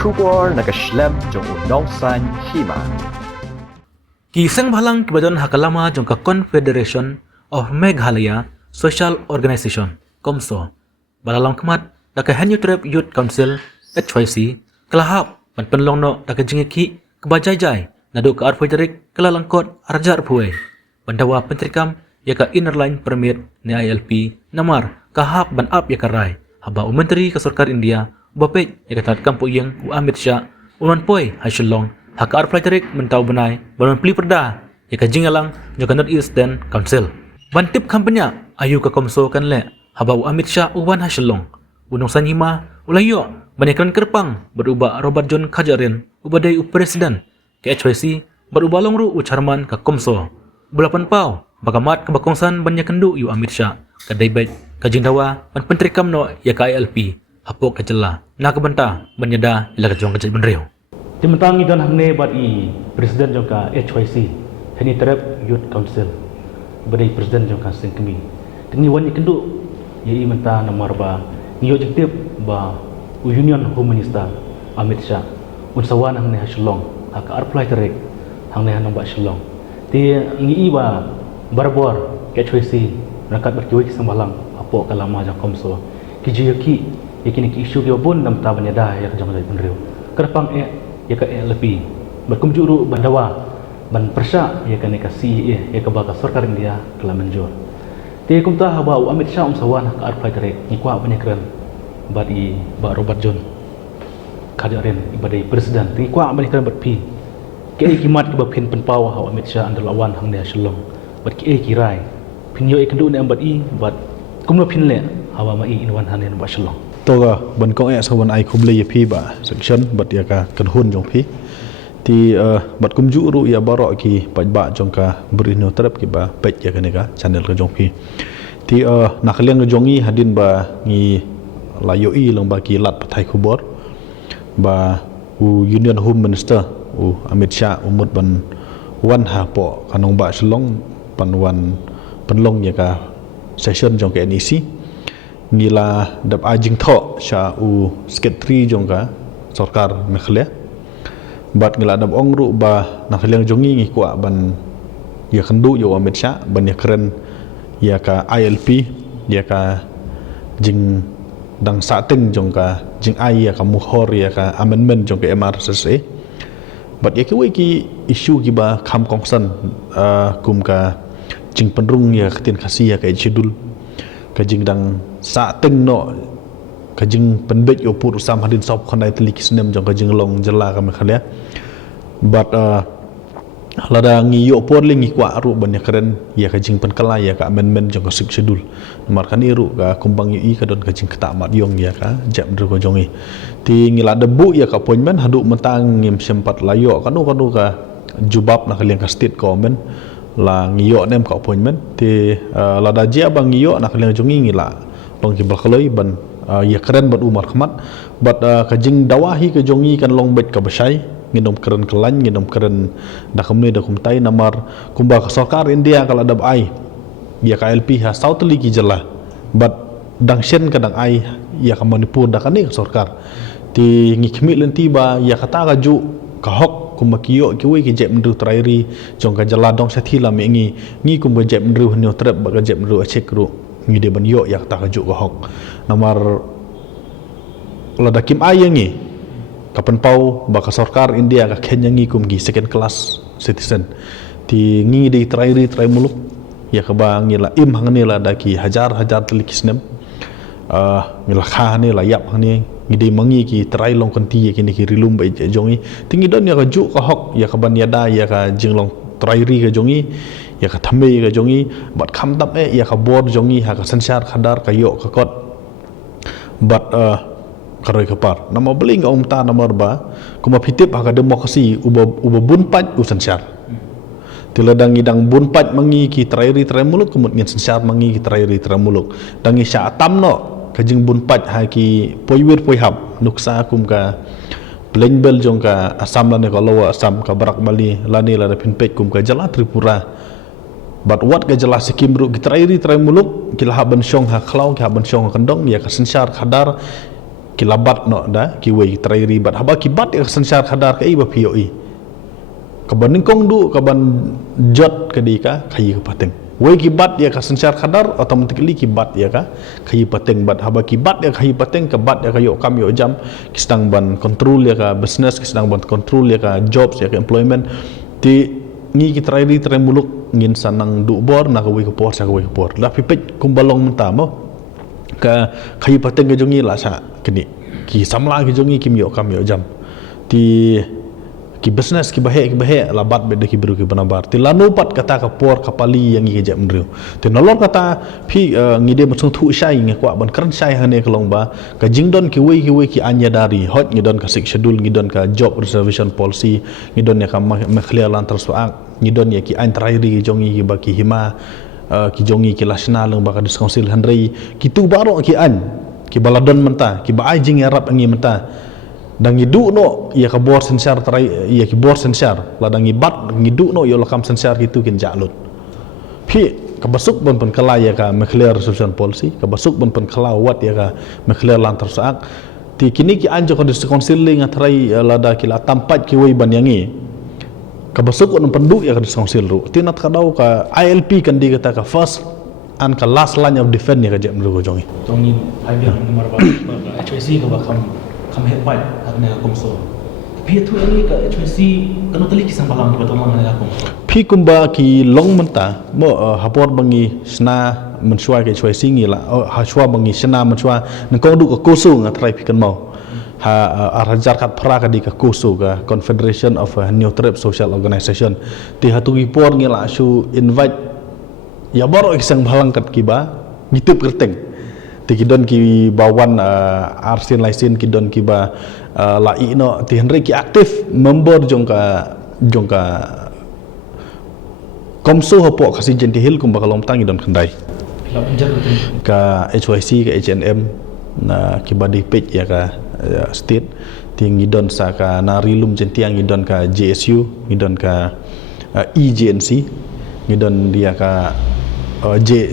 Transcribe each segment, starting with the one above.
Kubor nakaslem jong unongsan hima. Kisang bahalang kibajon hakalama jong ka Confederation of Meghalaya Social Organization (COMSO). Balalang kemat daka Hanyu Trip Youth Council HYC kelahap penlong no daka jingiki kebajai-jai nadu ka arfojarik kelalangkot arjar puai. Bandawa pentrikam yaka inner line permit ni ILP namar kahap ban up yaka rai haba menteri kesorkar India bapet yaka tat kampu yang Amit Shah unan poi hasilong haka arfojarik mentau benai balon peli perda yaka jingalang joka North Eastern Council. Bantip kampanya ayu ka komso kan le haba Amit Shah uban hasilong unong sanhima ulayo banyakan kerpang berubah Robert John Kajarin ubadai presiden ke HYC berubah longru ucarman ka komso bulapan pau bagamat kebakongsan banyak kendu yu Amit Shah kadai baik kajindawa ban pentrikam no ya ka ILP hapok kajela na kebenta banyada ila kajong kajat benreu Timtang idon hangne bat i presiden jongka HYC hani terap youth council badai presiden jongka singkemi tingi wani kendu ye i menta nomor ba niyo jektip ba union home minister Amit Shah unsawan hangne hasilong haka arplai terek hangne hanong ba silong ti ngi ba barbor HYC rakat berkiwi sambalang apo kalama jang komso kijiyaki yakini ki isu ki bun nam ta banyada ya jang jai penriu kerpang ya ka LP berkumjuru bandawa ban persya ya ka nekasi ya ka baka sarkar India kala menjur ti kumta haba Amit Shah sawan ka arplai terek ni kwa banyakran badi ba Robert John Kajarin ibadai presiden ti kwa banyakran berpi ke kimat ke bapin penpawa ha Amit Shah andal awan hang dia shalom bat ki kirai pinyo kendu ne ambat i bat kumno pinle hawa mai inwan hanen ba shalom toga ban ko sawan ai khuble ye phi ba section bat ya ka kan hun jong phi ti bat kumju ru ya baro ki pajba jong ka berino terap ki ba pej ya ka ne ka channel ka jong phi ti nakliang jongi hadin ba ngi layo i long ba ki lat pathai khubor ba union home minister Amit Shah umut ban wan ha po kanong ba selong panwan penlong ya ka session jong ke NEC ngila dap ajing tho sha secretary jong ka sarkar Meghalaya bat ngila dap ongru ba nakliang jongi ngi kwa ban ya kendu yo Amit Shah ban ya keren ya ka ILP ya ka jing dang sateng jong ka jing ai ya ka muhor ya ka amendment jong ke MRSSA bat ya ki isu ki ba kham kongsan kum ka jing penrung ya ketin kasih ya ka schedule ka jing dang sa teng no ka jing penbet yo pur sam hadin sop khonai tli kisnem jong ka jing long jela ka Meghalaya bat lada ngi yo por lingi kwa ru ban ya keren ya ka jing penkala ya ka amendment jong ka schedule mar kan iru ka kumbang i ka don ka jing kata mat yong ya ka jam dru ko jongi ti ngila debu ya ka appointment hadu mentang ngim sempat layo kanu ka jubab nak liang ka state government la ngiyo nem ka appointment ti lada jia bang ngiyo nak liang jongi ngila long ki balkaloi ban ya keren ban umar khamat bat ka jing dawahi ka jongi kan long bet ka basai nginom keren kelan nginom keren dakamne dakumtai namar kumba ka sarkar India kala dab ai ya ka LP ha sautli ki jela bat dangshen kadang ai ya ka Manipur dakani ka sarkar ti ngikmi lenti ba ya kata ka ju ka hok kumakiyo ki we ki jem ndu trairi jong ka jela dong sathi la me ngi kum ka jem ndu hno trep ba ka jem ndu achek ru ngi de ban yo ya kata ka ju ka hok namar la dakim ai ngi kapan pau baka sarkar India ka Kenya ngi kum gi second class citizen ti ngi de trairi trai muluk ya ka ba ngi la im hangni la daki hajar telikisnem ngila kha ni la yap hani ngide mangi ki trai long konti ki ni ki rilum bai jongi tingi don ya ka ju ka hok ya ka ban ya da ya ka jinglong trai ri ka jongi ya ka thame ka jongi bat kham tap ya ka bor jongi ha ka sansar khadar ka yo ka kot bat karoi kapar nama beling ta nomor ba kuma pitip ha ka demokrasi uba bunpat usansar tiladang idang bunpat mangi ki trai muluk kumut ngin sansar mangi ki trai muluk dangi sya atamno kajing bunpat ha ki poiwir poihap nuksa kum ka Plainbel jong ka Assam lane ka Lower Assam ka Barak Bali lani la pinpek kum ka jala Tripura bat wat ka jala Sikkim ru ki trai muluk ki la ban syong ha khlau ki ban syong kendong ya ka sensar khadar kilabat no da kiwe trai ribat haba kibat ya sensar khadar ka iba POE kaban ningkong du kaban jot kadika khayi ka pateng we kibat ya ka sensar khadar automatically kibat ya ka khayi pateng bat haba kibat ya khayi pateng kabat ya kayo kam yo jam kisang ban control ya ka business kisang ban control ya ka jobs ya ka employment ti ngi ki trai ri trai muluk ngin sanang du bor na ka we ka por sa ka we ka por la pipet kumbalong mentamo ka khayi pateng ka jongi la sa kini ki samla ki jongi kim yo kam yo jam ti ki business ki bahe labat beda ki beru ki banabar ti lanu pat kata ka por kapali yang ki jam riu ti nolor kata phi ngide masung thu shai nge kwa ban kran shai hane ka long ba ka jingdon ki we ki anya dari hot ngidon ka sik schedule ngidon ka job reservation policy ngidon ya ka clear lan tersuak ngidon ya ki an trairi jongi ki ba ki hima ki jongi ki lasna lang baka dis council handrei ki tu baro ki an ki baladon menta ki ba ajing arab angi menta dang idu no ya ka bor sensar trai ya ki bor sensar la dang ibat ngidu no yo lakam sensar gitu kin jalut phi ka basuk bon pen kala ya ka clear resolution policy ka basuk bon pen kala wat ya ka clear lan tersaak ti kini ki anjo ka dis council ling atrai lada ki la tampat ki wei ban yangi kabasuk on penduk ya ka disongsil ru tinat kadau ka ILP kan di kata ka first and ka last line of defense ya ka jam ru jongi jongi aibian nomor ba HYC ka ba kam he pai adna komso pi tu ani ka HYC kanu tali kisang balang ba tolong na kom pi kumba ki long menta mo hapor bangi sna mensuai ka HYC ngi la ha shwa bangi sna mensuai nang du ka kosu ngatrai pi kan mau arajar kat pra ka di ka kusu ka Confederation of New Trip Social Organization ti hatu ipor ngila su invite ya boro isang balang kat kiba ngitip kerteng ti kidon ki bawan arsin laisin kidon kiba lai no ti henry ki aktif member jongka komso hopo kasi jenti hil kum bakalom tangi don kendai ka HYC ka HNM na kiba di page ya ka state tinggi don sa ka narilum jentiang ngidon ka JSU ngidon ka EJNC ngidon dia ka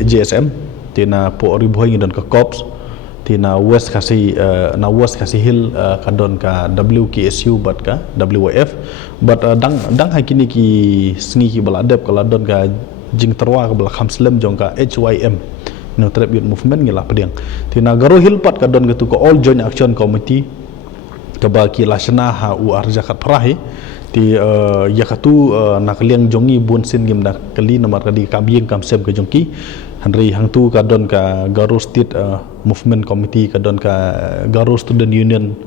JSM tina po riboy ngidon ka COPS tina west kasi hill kadon ka WKSU bat ka WYF but dang hakini ki sngi ki baladep kala don ka jing terwa ka belakam slam jong ka HYM no trap youth movement ngila pediang tina garo hilpat kadon gitu ko all joint action committee kabaki lasna ha u arjakat prahi ti yakatu nakliang jongi bunsin gimda kali nomor kadi kabieng kamsem ke jongki hanri hangtu kadon ka garo state movement committee kadon ka garo student union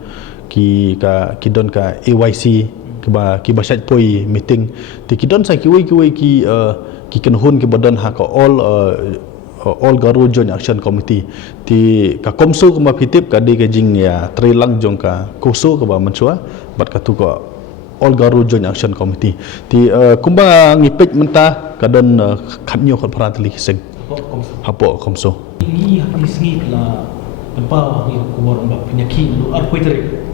ki don ka AYC kiba sat poi meeting ti kidon sa kiwi ki kenhun ki badan ha ka all Garo Joint Action Committee ti ka komso kuma pitip ka di ka jing ya trilang jong ka koso ka ba mansua bat ka tu ka all Garo Joint Action Committee ti kumba ngipek menta kadon khatnyo khat pratli sing hapo komso ini habis ngi la tempa ngi kubor mbak penyakit lu ar poitrik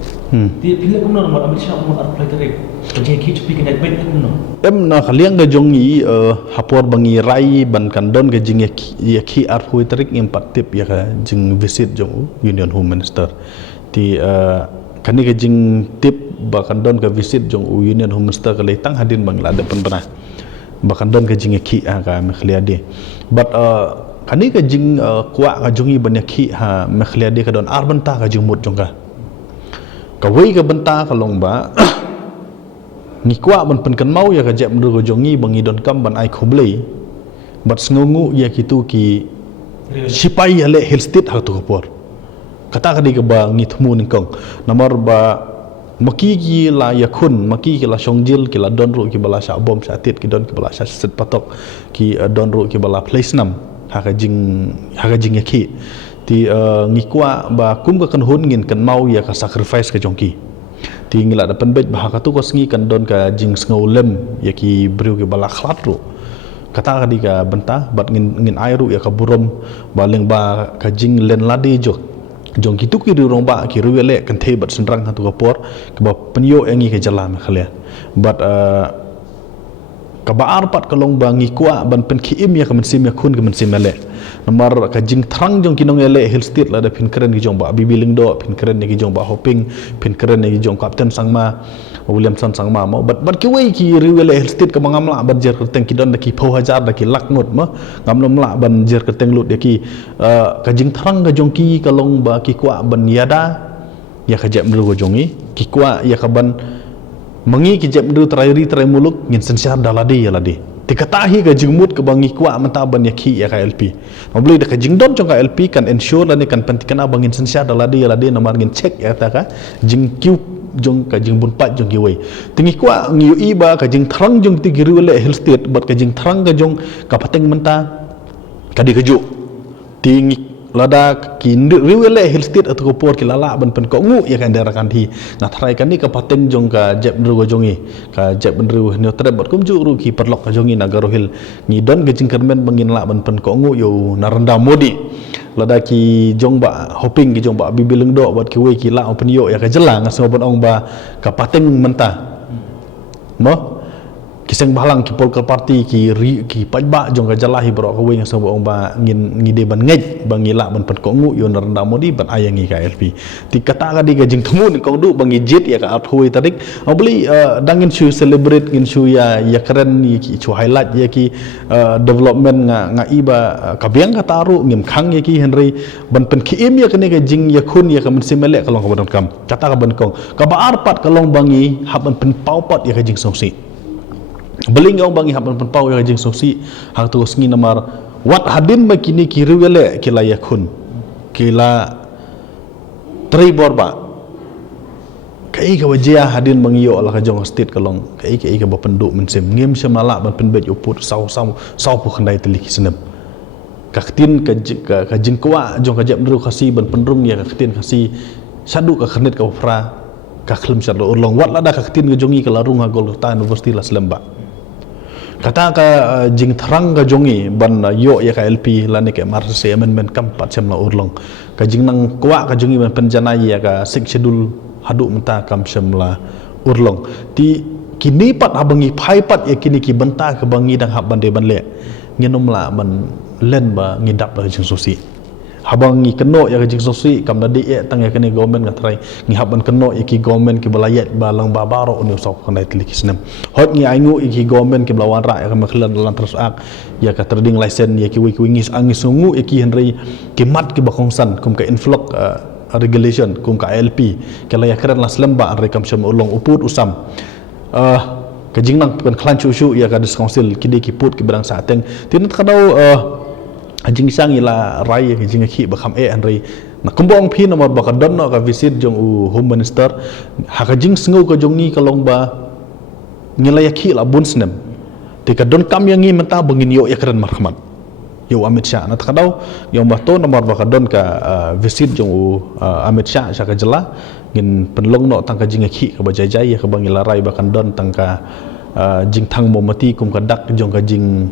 ti pila kumno nomor ambil siap nomor ar poitrik penyakit cepi kena bet kumno na khaliang ga jongi hapor bangi rai ban kandon ga jing yaki ar poitrik impat tip ya ka jing visit jong Union Home Minister ti kani ga jing tip ba kandon ga visit jong Union Home Minister ka letang hadin bang la depan pernah ba kandon ga jing yaki ka mekhliade but kani ka jing kwa ka jongi ban yaki ha mekhliade ka don ar banta ka jing mut jongka ka wei ka banta ka long ba ni kwa ban pen kan mau ya ka jap ndu jongi bangi don kam ban ai khoblei bat sngungu ya kitu ki sipai ale hill state ha tu por kata ka di ka ba ngi thmu ning kong nomor ba maki ki la yakun maki ki la songjil ki la don ru ki bala sha bom sha tit ki don ki bala sha set patok ki don ru ki bala place nam ha ka jing yaki ti ngi kwa ba kum ka kan hun ngin kan mau ya ka sacrifice ka jongki ti ngila dapan bet bahaka tu ko sngi kan don ka jing sngaulem yaki breu ke bala khlatru kata ka di ka benta bat ngin airu ya ka burom baling ba ka jing len ladi jo jong kitu ki rong ba ki ruwele kan the bat senrang hatu ka por ke ba penyo engi ke jalan khalia but kabaar pat kalong ba ngikwa ban pen kiim ya kamen sim ya kun kamen sim ele nomor ka jing thrang jong kinong ele hill state la da pin keren gi jong ba bibiling do pin keren gi jong ba hoping pin keren gi jong captain sangma Williamson sangma mo bat ki wei ki riwele hill state ka bangam la ban jer kerteng ki don da ki pau hajar da ki lak nut mo ngam la ban jer kerteng lut ya ki ka jing thrang ga jong ki kalong ba ki kwa ban yada ya ka jep mru go jongi ki kwa ya ka ban mangi ki jep ndu trairi trai muluk ngin sensyar daladi ya ladi tikatahi ka jingmut ke bangi kwa mentaban ya ki ya ka LP mabli da ka jingdom jong ka LP kan ensure lani kan pentikana bangin sensyar daladi ya ladi namar ngin check ya ta ka jing kiu jong ka jing bun pat jong giwei tingi kwa ngiu iba ka jing thrang jong ti giru le hill state bat ka jing thrang ka jong ka pateng menta ka di keju tingi lada ki riwele hill state atau kopor ki lala ban pen ko ngu ya kan daerah kan thi na thrai kan ni ka paten jong ka jeb dru go jongi ka jeb dru ne tre bot kum ju ru ki perlok ka jongi na garo hil ni don ge jing kermen bangin la ban pen ko ngu yo naranda modi lada ki jong ba hoping ki jong ba bibileng do bot ki we ki la open yo ya ka jelang so bon ong ba ka paten mentah mo kiseng balang ki polkar parti ki pajba jong ka jalahi bro ka weng so ong ba ngin ngide ban ngej bangila ban pen ko ngu yo naranda modi ban ayangi ka LP ti kata ka di gajing temun ko du bangi jit ya ka athui tarik obli dangin shu celebrate ngin shu ya keren ki chu highlight ya ki development nga iba ka biang ka taru ngim khang ya ki henry ban pen ki im ya kene ka jing ya kun ya ka men simele kalong ka ban kam kata ka ban kong ka ba arpat kalong bangi haban pen paupat ya ka jing songsi beling ang bangi hapan penpau yang jeng sosi hang tu sengi namar wat hadin makini kiri wele kila yakun kila tri borba kai ka wajia hadin bangi yo ala ka jong state kalong kai ka bapenduk mensim ngim semala ban penbet uput sau pu khandai telik senem kaktin ka jengkwa jong ka jep dru khasi ban pendrung ya kaktin khasi sadu ka khanet ka fra ka khlem sadu urlong wat lada kaktin ka jongi ka larung ha gol ta university las lembak kata ka jing thrang ka jongi ban yo ya ka LP lani ke marse amendment kampat semla urlong ka jing nang kwa ka jongi ban penjana ya ka sik schedule hadu menta kam semla urlong ti kini pat abangi phai pat ya kini ki benta ka bangi dang hab bande ban le nginom la ban len ba ngidap la jing sosi habang ngi keno ya jing sosi kam dadi e tang ya kene government ngatrai ngi haban keno iki government ki balayat balang babaro ni usop kanai telik sinem hot ngi aingu iki government ki belawan ra ya maklan dalam terus ak ya ka trading license ya ki wingis angis sungu iki henry ki mat ki bakongsan kum ka influx regulation kum ka LP kala ya keren las lemba rekam syam ulong uput usam ka jingnang pen klan chu ya ka dis council ki ki put ki berang sa teng tin kadau jing sang ila rai ke jing ki bakam anri na kumbong phi nomor bakadon no ka visit jong home minister ha ka jing sngu ka jong ni kalong ba ngilaya ki la bunsnem te ka don kam yang ni menta bangin yo ya keren marhamat yo Amit Shah na takadaw yung bato nomor bakadon ka visit jong Amit Shah sa ka jela ngin penlong no tang ka jing ki ka bajajay ka bangila rai bakandon tang ka jing thang momati kum ka dak jong ka jing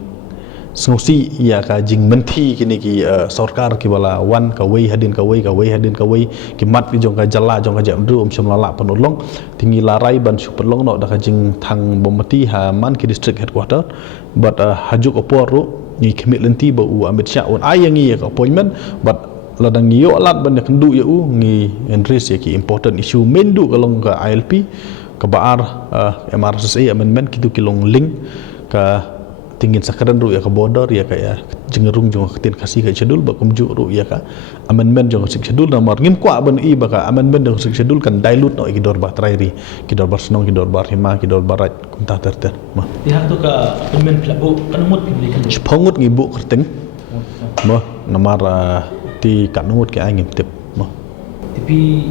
snosi ya ka jing menti kini ki sarkar ki bala wan ka wei hadin ka wei ki mat ki jong ka jala jong ka jam du semlala penulong tinggi larai ban superlong no da ka jing thang bomati ha man ki district headquarter but hajuk opor ru ni kemit lenti ba u Amit Shah on ayangi ya ka appointment but ladang yo lat ban kendu ya u ngi entries ya ki important issue mendu kalong ka ILP ka baar MRCC amendment kitu kilong link ka tingin sakaran ru ya ka border ya ka ya jengerung jong ketin kasih ka schedule ba kumju ru ya ka amendment jong schedule nomor ngim kwa ban i ba ka amendment jong schedule kan dilute no ikidor ba trairi kidor bar senong kidor bar hima kidor barat kumta ter mah ya tu ka amendment plabu kan mut pilih kan pongut ngibu kerteng mah nomor ti kanut ke angin tip mah tapi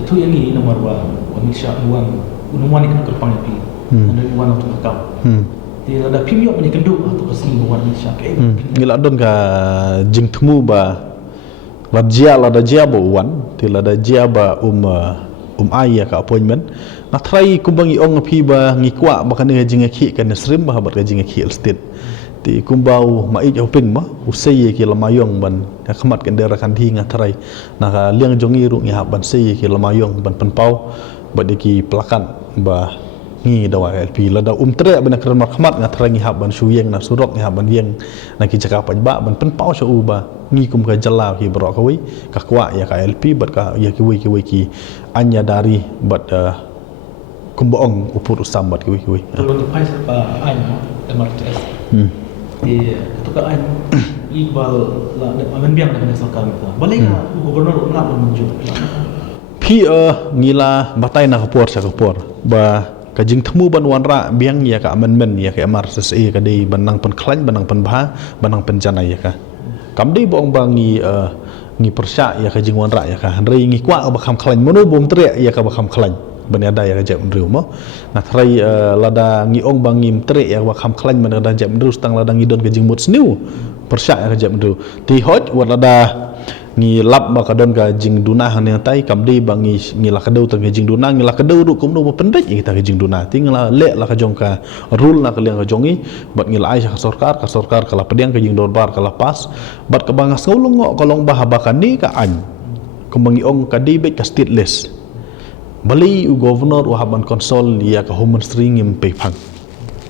itu yang ni nomor ba Amit Shah uang unuan ikan kerpang pi ada uang untuk kau dia ada pimio punya kenduk atau kesini buat Malaysia ngila don ka jing temu ba lada jia ba wan ti lada jia ba ai ka appointment na try kumbangi ong pi ba ngikwa ba kan jing ki kan srim ba ba jing ki state ti kumbau mai hoping ma usai ki lamayong ban ka khamat kan daerah kan thi nga try na ka liang jongi ru ngi ban sei ki lamayong ban penpau ba ki pelakan ba ngi dawa LP la da tre ban kran marhamat ngatara ngi hab ban shuyeng na surok ngi hab ban yeng na ki jaka pajba ban pen pau sha uba ngi kum ka jalla ki bro ka wi ka kwa ya ka LP bat ka ya ki wi ki anya dari bat kumboong upur usambat ki wi Kalau di Pais anh MRTS thì itu kan anh Iqbal lah aman biang dengan sokar kita. Balik gubernur nak menunjuk. พี่ngila batai na kapor sa kapor ba kajing temu ban wanra biang ya ka amendment ya ka MRSA ka dei banang pen klan banang pen bah banang pen jana ya ka kam dei bong bang ngi persya ya ka jing wanra ya ka rei ngi kwa ba kham klan mono bom tre ya ka ba kham klan ban ada ya ka jam riu mo na trai lada ngi ong bang ngim tre ya ba kham klan ban ada jam riu stang lada ngi don ka jing mut sniu persya ya ka jam riu ti hot wat lada ngi lap ba kadon ka jing duna han yang tai kam dei bang ngi la kadau tang jing duna ngi la kadau ru kum no pendek kita ka jing duna ting la le la ka jong ka rule na ka liang ka jongi bat ngi la ai ka sarkar ka la pediang ka jing dor bar ka la pas bat ka bang ngulung ngo kolong bah ba ka ni ka an kum bangi ong ka dei bet ka stateless bali u governor u haban konsol ya ka home ministry ngim pe phang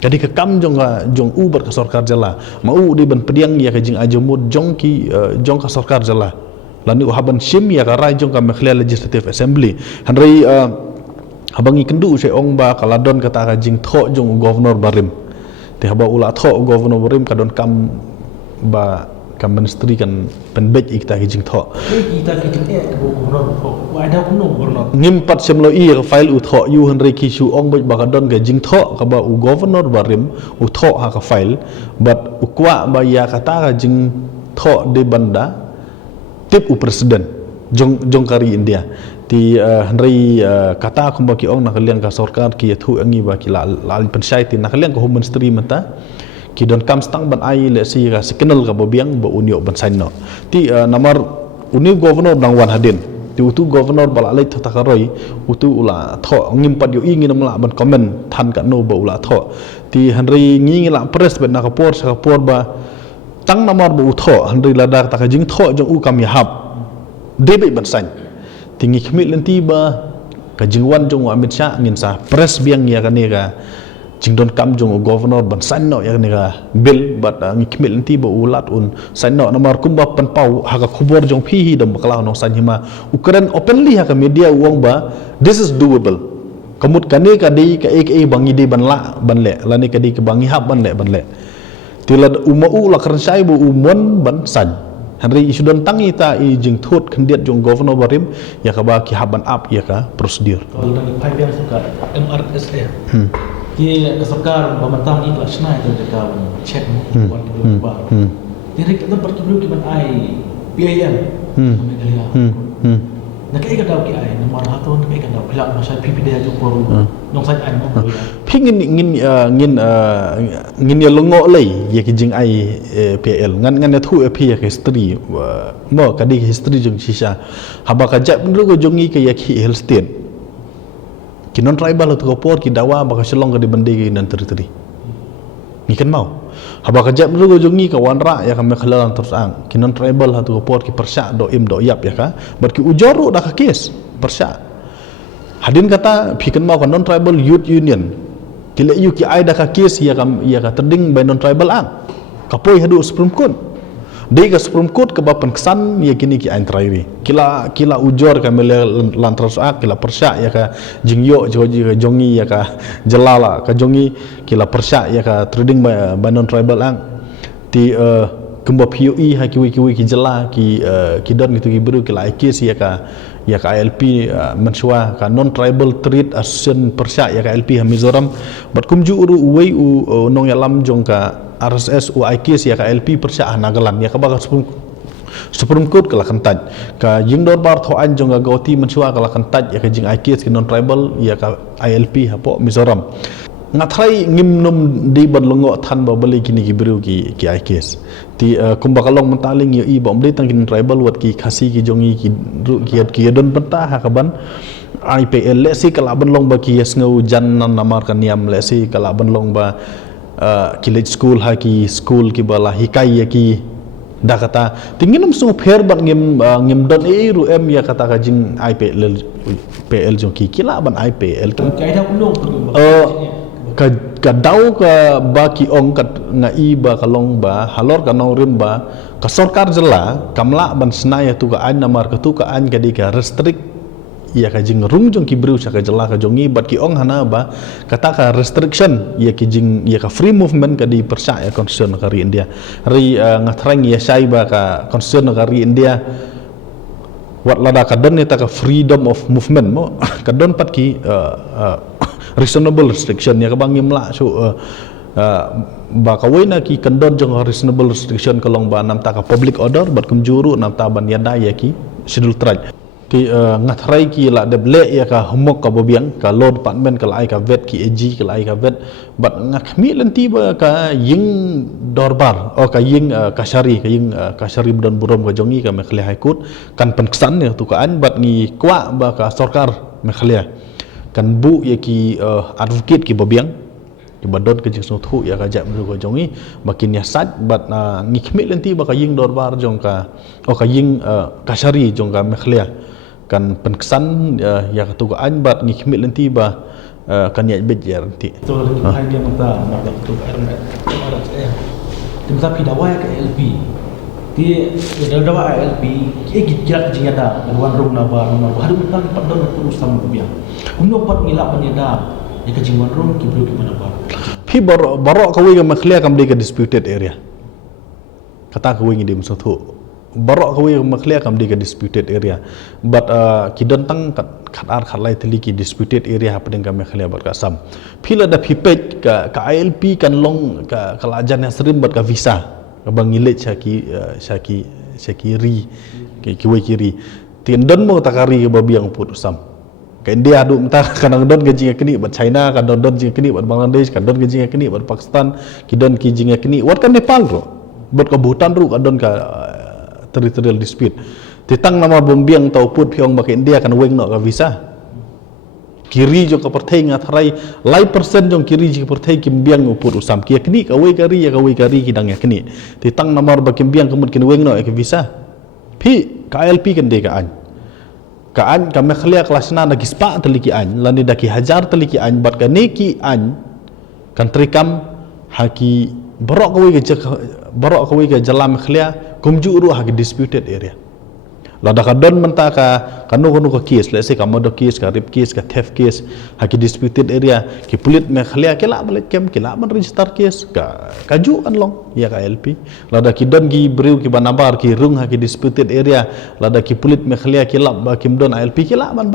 jadi ke kam jong u bar ka sarkar jala ma u di ban pediang ya ka jing ajumud jong ki jong ka sarkar jala lani uhaban shim ya ka rai jong ka mekhlia legislative assembly hanrei habangi kendu se ong ba kaladon kata ka jing tho jong governor barim te haba ula tho governor barim kadon kam ba kam ministry kan penbej ikta ki jing tho Kita ke gubernur. Wah ada kuno gubernur. ngimpat semlo i ka file u tho yu hanrei ki su ong bej ba kadon ka jing tho ka ba u governor barim u tho ha ka file bat u kwa ba ya kata ka jing tho de banda tip u presiden jong kari India ti hanrei kata kumba ki ong nakaliang ka sarkar ki thu angi ba ki la panchayat nak liang ka home ministry mata ki don kam stang ban ai le si ka signal ka bobiang ba unio ban saino ti namar uni governor dang wan hadin ti utu governor bala lai thata karoi utu ula tho ngimpat yo ingin mala ban comment than ka no ba ula tho ti hanrei ngi la press ban na ka por sa ka por ba tang namar bu tho hanri ladak ta jing tho jong u kam yahap debe ban san tingi khmit lenti ba ka jing wan jong Amit Shah ngin sa press biang ya ka ne ka jing don kam jong governor ban san no ya ne ka bill but ngi khmit lenti ba ulat un san no namar kum ba pan pau ha ka khubor jong phi hi dom bakla no san hima ukran openly ha ka media uang ba this is doable kamut kane ka dei ka ek bangi de ban la ban le la ne ka dei ka bangi hap ban le tilad umau la kerensai bu umon ban san hanri isu don tangi ta i jing thot khandiat jong governor barim ya ka ba ki haban up ya ka prosedur Kalau dari Pai biang suka MRSA. Dia ke sarkar pemantang ini kelas naik dari kawan cek buat di luar. Jadi kita pertama kita ai biaya. Megalia. Nak ikan daw ki ai nomor satu nak ikan daw hilang masa PPD aja koru. Nong sai an mo. phi ngin ya longo lei ya ki jing ai PL ngan ya thu phi ya history mo ka di history jong shisha haba ka jap ndu go jongi ka ya ki health state ki non tribal tu ko por ki dawa ba ka selong ka di bande ki nan teri ni kan mau haba ka jap ndu go jongi ka wanra ya ka me khalalan terus ang ki non tribal ha tu ko por ki persya do im do yap ya ka bar ki ujoro da ka kes persya hadin kata phikan mau ka non tribal youth union kila yu ki ai da ka kes ya ka terding by non tribal ang kapoi hadu supreme court dei ka supreme court ka bapan kesan ya kini ki ain trairi kila ujor ka mele lantras ak kila persya ya ka jingyo joji ka jongi ya ka jalala ka jongi kila persya ya ka trading by non tribal ang ti kumba PUI ha ki jala ki don gitu ki beru kila ikis ya ka ILP mensua ka non tribal trade association persya ya ka LP ha Mizoram bat kumju uru uwei u nong yalam jong ka RSS u IKS ya ka LP persya nagalan ya ka ba Supreme Court kala kantaj ka jing dor bar tho an jong ga goti mensua kala kantaj ya ka jing IKS ki non tribal ya ka ILP ha po Mizoram ngathrai ngim nom di ban longo than ba bali kini ki beru ki IKS ti kumba kalong mentaling yo i bom de tang kin tribal wat ki khasi ki jongi ki ru ki don penta ha kaban IPL le si kala ban long ba ki yes ngau jan nan namar kan niam le si kala ban long ba college school ha ki school ki bala hikai ya ki dah kata tingin sung pher ban ngim don ru ya kata ka jing IPL jong kila ban IPL Kaya dah undang ka dau ka ba ki ong ka ngai ba kalong ba halor ka nong rim ba ka sarkar jela kamla ban snaya tu ka an namar ka tu ka an ka di ka restrict ya ka jing rung jong ki briu sa ka jela ka jongi bat ki ong hana ba kata ka restriction ya ki jing ya ka free movement ka di persa ya concern ka ri India ri ngatrang ya sai ba ka concern ka ri India wat lada ka don ta ka freedom of movement mo ka don pat ki reasonable restriction ya kabang imla so ba kawai na ki kandon jong reasonable restriction kalong ba nam ta ka public order bat kum juru nam ta ban yada ya ki schedule traj ki ngatrai ki la deble ya ka humok ka bobiang ka law department ka lai ka vet ki AG ka lai ka vet bat ngakmi lenti ba ka ying dorbar o ka ying kasari ka ying kasari budan burom ka jongi ka mekhle high court kan penksan ya tu ka an bat ngi kwa ba ka sarkar mekhle kan bu ya ki advocate ki bobiang ki badon ke jing thu ya ka jam ru ko jongi makin ya sat bat ngikmi lenti ba ka ying dorbar jong ka o ka ying kasari jong ka mekhle kan penkesan ya ka tu ka an bat ngikmi lenti ba kan ya bet ya nanti tu lagi hai dia mata nak tu timsa pidawa ke LP ti dawa LP ke gijat jingada ruan rung na ba hadu tang padon tu sam biang umno pat ngila panyada ya ke jingwan rung ki bro ki mana ba pi barok ka wi ka maklia kam di ka disputed area kata ka wi ngi dim sothu barok ka wi ka maklia kam di ka disputed area but ki don tang khatar khalai teli ki disputed area apa deng ka maklia bat ka sam pila da pipet ka ILP kan long ka kalajan yang serim bat ka visa abang ngilet syakiri ki wi kiri tin don mo takari ka babiang put sam ka India adu mentah kanang don gaji kini bat China kan don jing kini bat Bangladesh kan don gaji kini bat Pakistan ki don ki jing kini wat kan Nepal ro bat ka Bhutan ru kan don ka territorial dispute titang nama bombiang tau put piong ba India kan weng no ka visa kiri jo ka perthai ngatharai lai persen jong kiri ji perthai kimbiang upur usam ki kini ka wei kari ya ka wei kari kidang ya kini titang namar ba kimbiang kemut kin weng no ka visa pi KLP kan de ka an ka mekhlia kelasna na gispa teliki an lani daki hajar teliki an bat ka neki an kan trikam haki borok ka wei ka jalam mekhlia kumju ru haki disputed area lada ka don menta ka kanu ka case let's say ka murder case ka rape case ka theft case haki disputed area ki pulit mekhlia kela balet kem kela ban register case ka ju an long ya ka LP lada ki don gi briu ki banabar ki rung haki disputed area lada ki pulit mekhlia kila ba kim don LP kela ban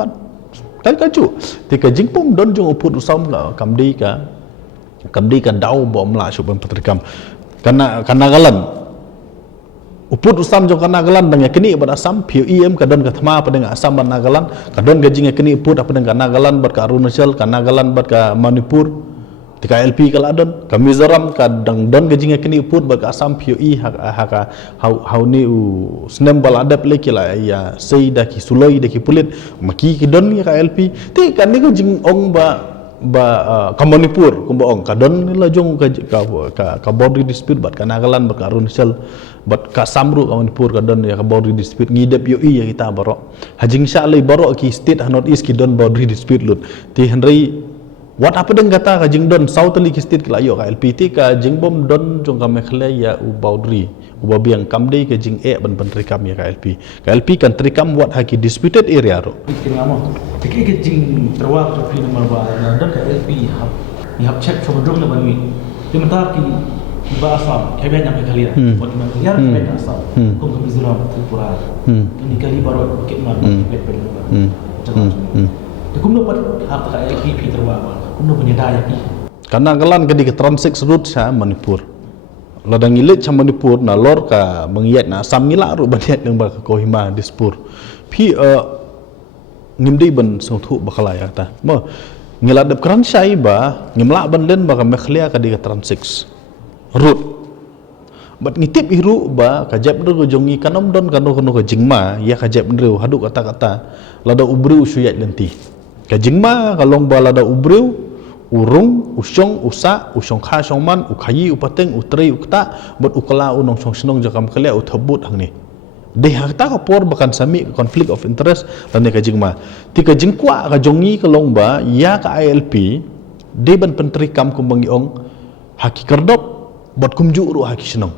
kan ka ju ti ka jingpum don jong uput usam ka kamdi ka dau bom la subam patrikam kana galan uput usam jong kana galan dang yakni bad asam PUEM kadon ka thma padeng asam ban nagalan kadon gajing yakni uput apa deng kana galan bad ka Arunachal kana galan bad ka Manipur tika LP kala don ka Mizoram ka dang don gajing yakni uput bad ka asam PUE haka how ni snem bal adap lekila ya sei da ki suloi da ki pulit maki ki don ka LP ti kan ni ko jing ong ba ka Manipur kumba ong kadon la jong ka boundary dispute bat kana galan bad ka Arunachal bat ka Samru ka Manipur kadon ya ka boundary dispute ngidep yo ya kita barok hajing sya lai barok ki state north east ki don boundary dispute lut ti henry wat apa deng kata ka jing don south li ki state ka yo ka LPT ka jing bom don jong ka mekhle ya u boundary u babiang kamdei ka jing ban trikam ya ka LP kan trikam wat haki disputed area ro ikin ngamo tiki ke jing terwak to fi nomor ba don ka LP hab check from drum na banwi timta ki ba asam kebe na kalian buat man kalian kebe asam kum ke Mizoram Tripura ini kali baru ke mar kebe kum dapat harta ka LP terwak kum punya daya ki karena galan ke di transit route sa Manipur ladang ilit sa Manipur na lor ka mengiat na asam ngila ru baniat ng ba Kohima Dispur pi ngimdei ban songthu bakala ya ta mo ngila dep kran sai ba ngimla ban len ba ka mekhlia ka di transit root bat ngitip iru ba kajap ru jongi kanom don kanu ka jingma ya kajap ru hadu kata lada ubriu suyat lenti ka jingma kalong ba lada ubriu urung usyong usa usyong kha syong man ukhayi upateng utri ukta bot ukala unong syong senong jakam khalia uthabut hang ni deh hakta ka por bakan sami conflict of interest lan ka jingma ti ka jingkwa ka jongi ka longba ya ka ILP de ban penteri kam kumbang iong haki kerdop bot kumju ru haki senong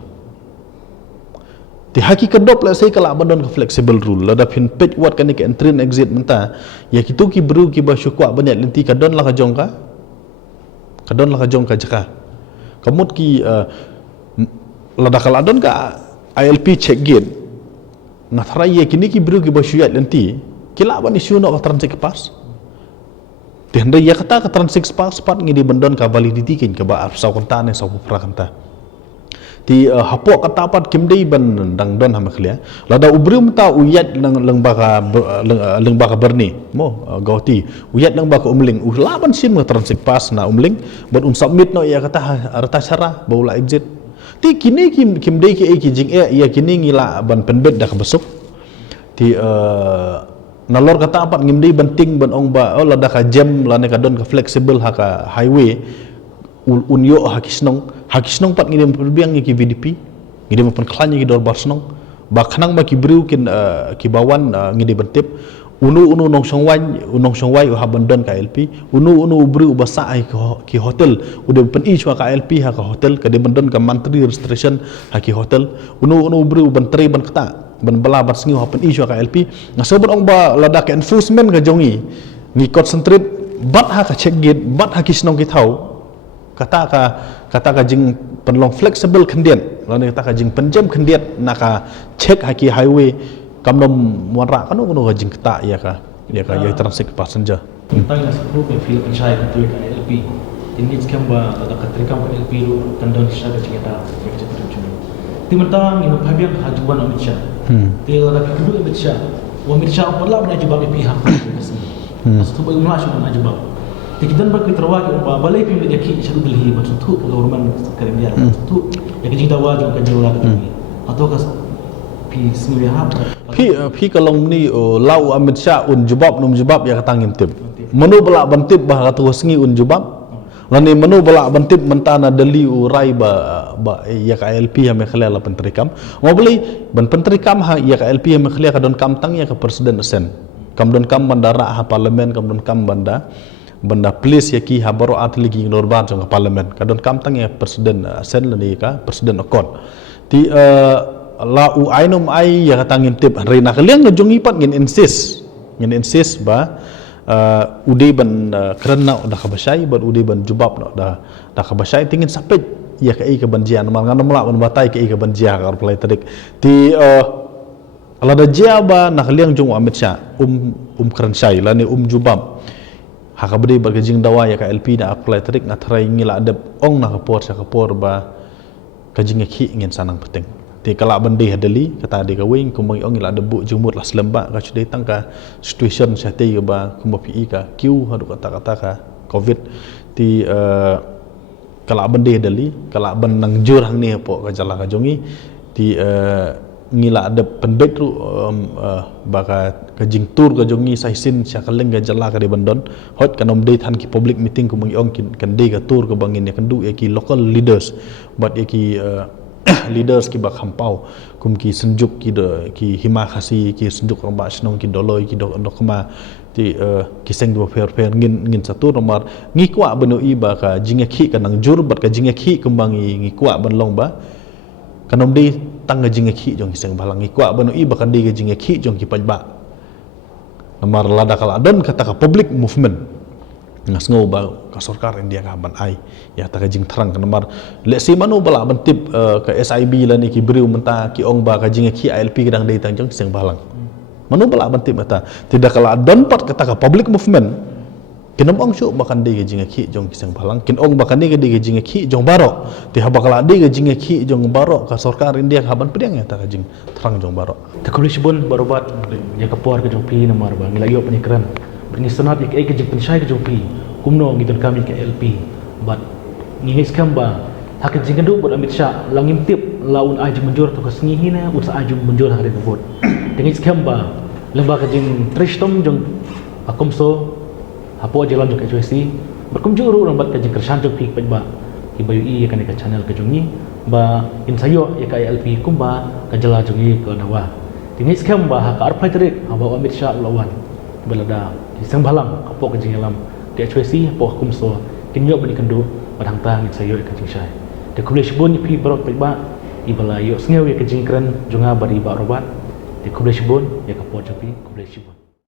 ti haki kedop la sai kala bandon ke flexible rule la da pin page wat kan ke entry and exit menta ya kitu ki bru ki ba syukwa banyak lenti kadon la ka jongka jaka kamut ki la da kala don ka ILP check gate na thara ye kini ki bru ki ba syuyat lenti kila ban isu no ka transit pas ti handa ya kata ka transit pas pat ngi di bandon ka validity kin ka ba arsa konta ne sa pra kanta ti hapok katapat kimdei ban dang don ham khlia lada ubrim ta uyat lang baka berni mo gauti uyat lang baka umling laban sim transit pas na umling but submit no ya kata arta syara baula exit ti kini kimdei ki jing ya kini ngila ban penbet dak besuk ti nalor kata apat ngimdei banting ban ong ba lada ka jam lane ka don ka flexible ha ka highway unyo hakisnong pat ngidem perbiang ki VDP ngidem penklanya ki dorbar snong baknang ma ki briu kin ki bawan ngide bentip unu nong songwai ha bandon ka LP unu briu basa ai ki hotel ude pen ichwa ka LP ha ka hotel ka de bandon ka mantri registration ha ki hotel unu briu bantri ban kata ban bala ban sngiu ha pen ichwa ka LP ngasobot ong ba lada ka enforcement ka jongi ngi concentrate bat ha ka check gate bat ha kisnong ki thau kata ka jing penlong flexible kendian lalu kata ka jing penjam kendian naka check haki highway kamnom muara kanu jing kata ya transit passenger tentang sepuluh film pencahaya itu ke LP ini skamba ada keterikam ke LP lu kandang kisah ke cerita cuma timentang ini phabiang hajuan Amit Shah dia lagi kedua Amit Shah pala bana jubab pihak maksud tu bagaimana sudah jubab tikidan bagi terwagi balai pimit yaki syadu belhi maksudku government karim dia maksudku yaki jita wajib kan jawab lagi atau kas pi sini hab pi kalong ni lau Amit Shah jubab num jubab ya katangin tip menu bala bantip bah katu sengi jubab lani menu bala bantip mentana deli urai ba ya ka LP ha me khala pentrikam mo beli ban pentrikam ha ya ka LP ha me khala ka don kam tang ya ka presiden sen kam don kam bandara ha parlimen kam don kam banda place ya ki habaro atligi norban jong parlimen kadon kamtang ya presiden sen lani ka presiden akon ti la u ainum ai ya katangin tip reina kaliang ngejong ipat ngin insist ba ude ban kerana udah kabasai ban ude ban jubab no dah kabasai tingin sapet ya ka ai ka banjian mal ngana mala ban batai ka ai ka banjia ka play tadik ti ala da jia ba nakaliang jong Amit Shah keransai lani jubab hakabdi bergejing dawa ya ka LP da apply trik na try ngila adab ong na kapor ba kajing ki ngin sanang penting ti kala bande hadali kata de ka wing kumang ong ngila adab jumur las lembak ka chudai tang ka situation sa te ba kumba pi ka q hadu kata ka covid ti kala bande hadali kala ban nang jur hang ni po ka jala ka jongi ti ngila ada penbet ru baka kajing tur ka jongi saisin syakaleng ga jala ka de bandon hot kanom date han ki public meeting ku mangi ong kan de ga tur ka bangin ya kandu ya ki local leaders but ya ki leaders ki bak hampau kum ki senjuk ki hima khasi ki senjuk ramba snong ki doloi ki dokma ti kiseng do fair ngin satu nomor ngi kwa beno iba ka jinga ki kanang jur bat ka jinga ki kumbangi ngi kwa ban long ba kanom de tang ngajing ki jong kiseng balang ikwa banu i bakan di ngajing ki jong ki pajba namar lada kala don kata ka public movement ngas ngau ba ka sarkar India ka ban ai ya ta kajing terang ka namar le si manu bala bantip ka SIB la ni ki briu menta ki ong ba kajing ki ILP kadang dei tang jong kiseng balang manu bala bantip mata tidak kala don pat kata ka public movement kinom ong syuk bakan di gajing ki jong kiseng balang kin ong bakan di gajing ki jong barok ti habakala di gajing ki jong barok ka sarkar India ka ban pedang ya ta gajing terang jong barok takulisbun barobat ya kapor ke jong pi namar ba ngila yo penikran berni senat ya ke jong pensyai ke jong pi kumno ngidon kami ke LP but ngis kamba hak jing ndu bot Amit Shah langim tip laun aju menjur to kesengi hina us aju menjur hari bot dengis kamba lembaga jing tristom jong akomso apo jalan jong HYC berkumjuru orang bat kajing kersan jong pik ba ki bayu i kan ka channel ka jongi ba insayo ya ka LP kumba ka jala jongi ka dawa tingis kem ba ka arpai terik ba Amit Shah lawan belada kisang balang kapok kajing alam ke HYC po kumso kinyo bani kendu padang tang insayo ka jing syai de kublish bon pi barot ba ibala yo sngew ya kajing kran jonga bari ba robat de kublish bon ya ka po japi kublish bon